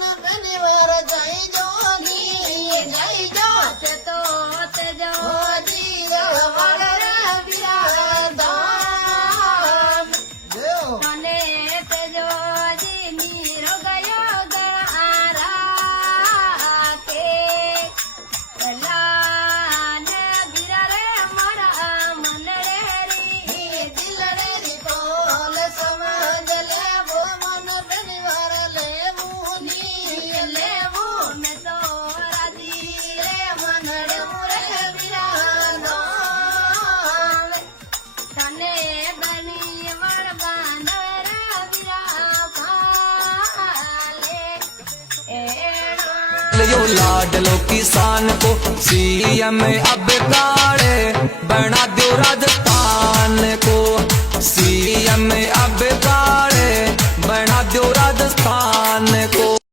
मन परिवार जाई जोगी जाई जो તે તો તે જો दिया वगर विराधाम देव અને તે જો નીરો ગયો ગળારા કે લાને બીરા રે મારા મનડે રી दिलड़े री कोल समझ लेवो मन परिवार लेवू नी લેવું મેં તો રાજી રે मनड़ मुरे विराधाम તને બની વળવાન રે વિરા પાલે એણા यो लाडलो किसान को सीएम अब काड़े बना दो राजस्थान को सीएम